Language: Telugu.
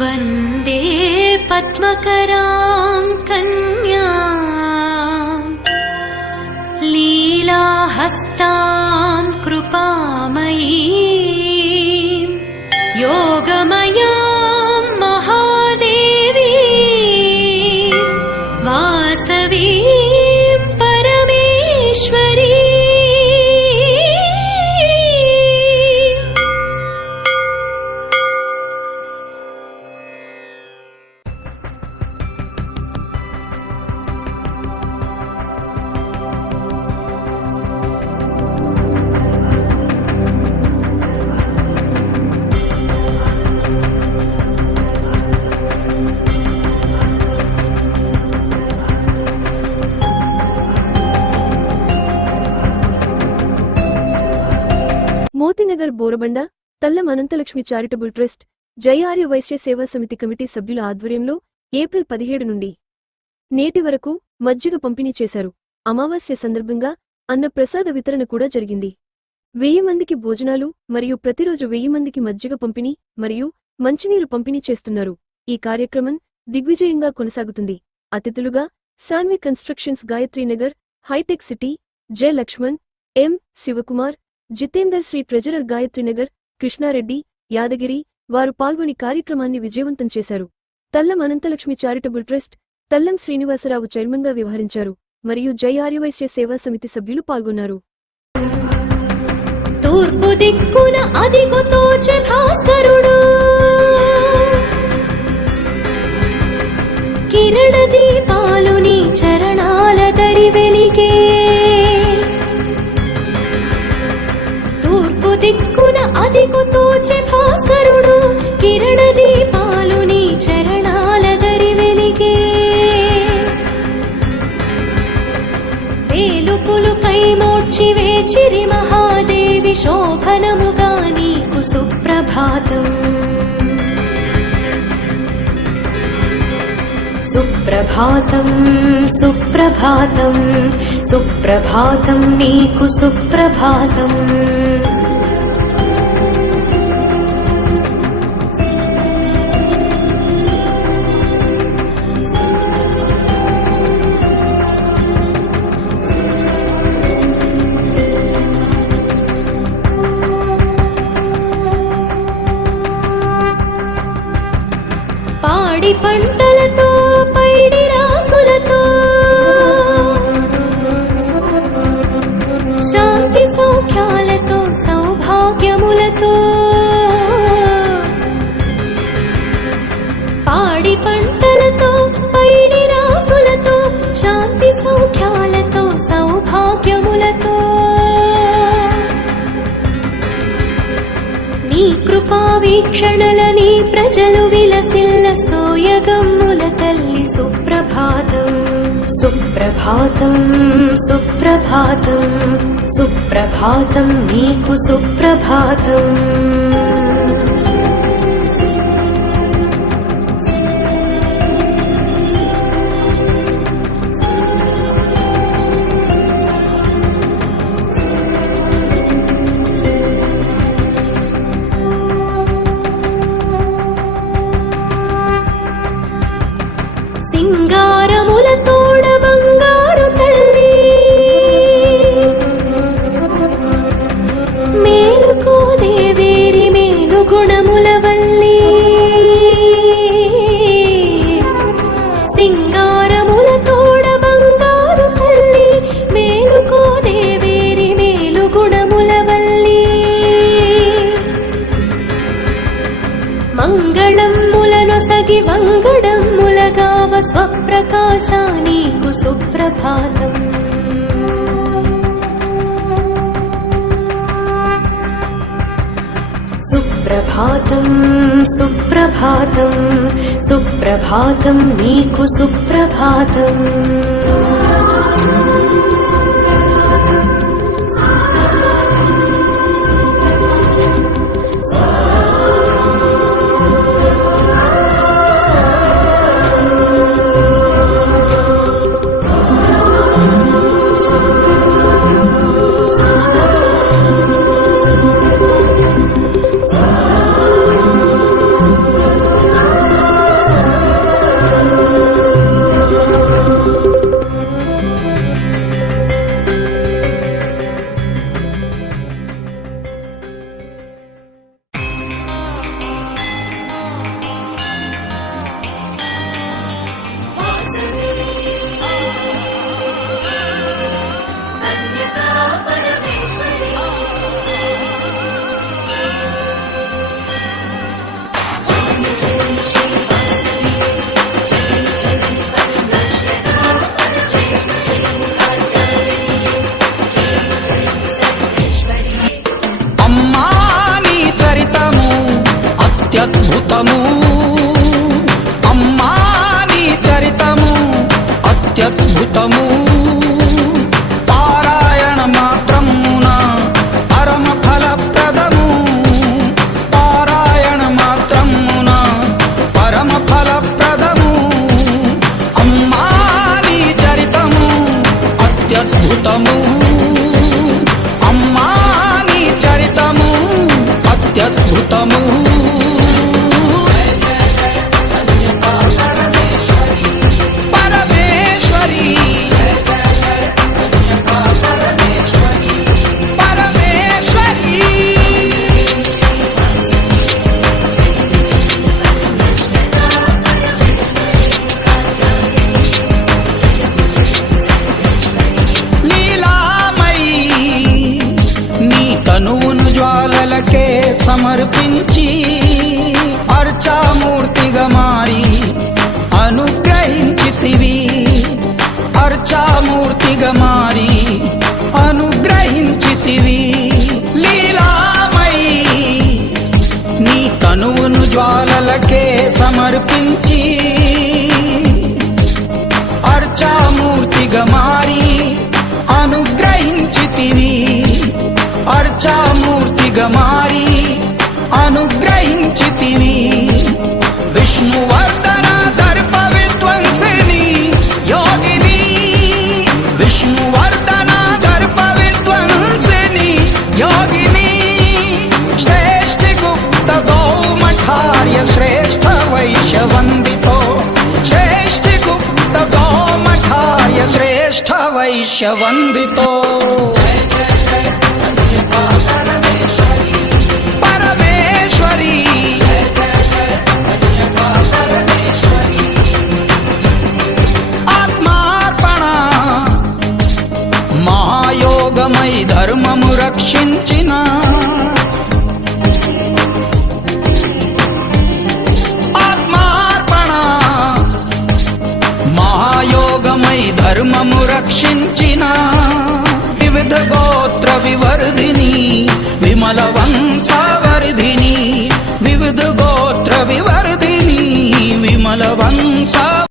वन्दे पद्मकरां कन्यां लीलाहस्तां कृपामयीं योगमयां महादेवीं वासवीं परमेश्वरी। మోతీనగర్ బోరబండ తల్లం అనంతలక్ష్మి చారిటబుల్ ట్రస్ట్ జై ఆర్య వైశ్య సేవా సమితి కమిటీ సభ్యుల ఆధ్వర్యంలో ఏప్రిల్ 17 నుండి నేటి వరకు మజ్జిగ పంపిణీ చేశారు. అమావాస్య సందర్భంగా అన్న ప్రసాద వితరణ కూడా జరిగింది. 1000 మందికి భోజనాలు మరియు ప్రతిరోజు 1000 మందికి మజ్జిగ పంపిణీ మరియు మంచినీరు పంపిణీ చేస్తున్నారు. ఈ కార్యక్రమం దిగ్విజయంగా కొనసాగుతుంది. అతిథులుగా సాన్వి కన్స్ట్రక్షన్స్ గాయత్రీనగర్, హైటెక్ City, J Lakshman, M Sivakumar, Jitender, Sri treasurer Gayatrinagar, Krishnareddy, Yadagiri వారు పాల్గొని కార్యక్రమాన్ని విజయవంతం చేశారు. తల్లం అనంతలక్ష్మి చారిటబుల్ ట్రస్ట్ తల్లం శ్రీనివాసరావు చైర్మన్గా వ్యవహరించారు మరియు జై ఆర్యవైశ్య సేవా సమితి సభ్యులు పాల్గొన్నారు. తూర్పు దిక్కున అదిగో తోచె భాస్కరుడు, కిరణ దీపాలు నీ చరణాల దరి వెలిగే. తూర్పు దిక్కున అదిగో తోచె భాస్కరుడు, కిరణ దీపాలు నీ చరణాల దరి వెలిగే. వేలుపులుపై మోడ్చి వేచిరి మహాదేవి, శోభనముగా నీకు సుప్రభాతం. సుప్రభాతం సుప్రభాతం సుప్రభాతం నీకు సుప్రభాతం. పాడి పంటలతో పైడి రాసులతో శాంతి సౌఖ్యాలతో సౌభాగ్యములతో, పాడి పంటలతో పైడి రాసులతో శాంతి సౌఖ్యాలతో సౌభాగ్యములతో, నీ కృపా వీక్షణలని ప్రజలు విలసిల్ల సోయగమ్ముల తల్లి సుప్రభాతం. సుప్రభాతం సుప్రభాతం సుప్రభాతం నీకు సుప్రభాతం. సింగారముల తోడ బంగారు తల్లి, మేలుకో దేవేరి మేలు గుణముల వల్లి. సింగారముల తోడ బంగారు తల్లి, మేలుకో దేవేరి మేలు గుణముల వల్లి. మంగళమ్ములనొసగి వంగడమ్ములగావ స్వప్రకాశా నీకు సుప్రభాతం. సుప్రభాతం సుప్రభాతం సుప్రభాతం నీకు సుప్రభాతం. అత్యద్భుతము అమ్మా నీ చరితము అత్యద్భుతము పారాయణ మాత్రమున పరమ ఫలప్రదము పారాయణ మాత్రమున పరమ ఫలప్రదము అమ్మా నీ చరితము అత్యద్భుతము అమ్మా నీ చరితము అత్యద్భుతము పరమేశ్వరి పరమేశ్వరి లీలామయీ నీ తనువును జ్వాలలకే సమర్పించి అర్చామూర్తిగా మారి అనుగ్రహించితివి అర్చామూర్తిగా మారి అనుగ్రహించితివి లీలామయీ నీ తనువును జ్వాలలకే సమర్పించి అర్చామూర్తిగా మారి అనుగ్రహించితివి అర్చామూర్తిగా మారి అనుగ్రహించితివి విష్ణువర్ధన దర్ప విధ్వంసిని యోగిని విష్ణువర్ధన దర్ప విధ్వంసిని యోగిని శ్రేష్ఠి గుప్త గౌమఠార్య శ్రేష్ఠ వైశ్యవందితో శ్రేష్ఠి గుప్త గౌమఠార్య శ్రేష్ఠ వైశ్యవందితో పరమేశ్వరి ఆత్మార్పణ మహాయోగమై ధర్మము రక్షించిన ఆత్మార్పణ మహాయోగమై ధర్మము రక్షించిన వివిధ గోత్ర వివర్ధిని విమల వంశవర్ధిని వివిధ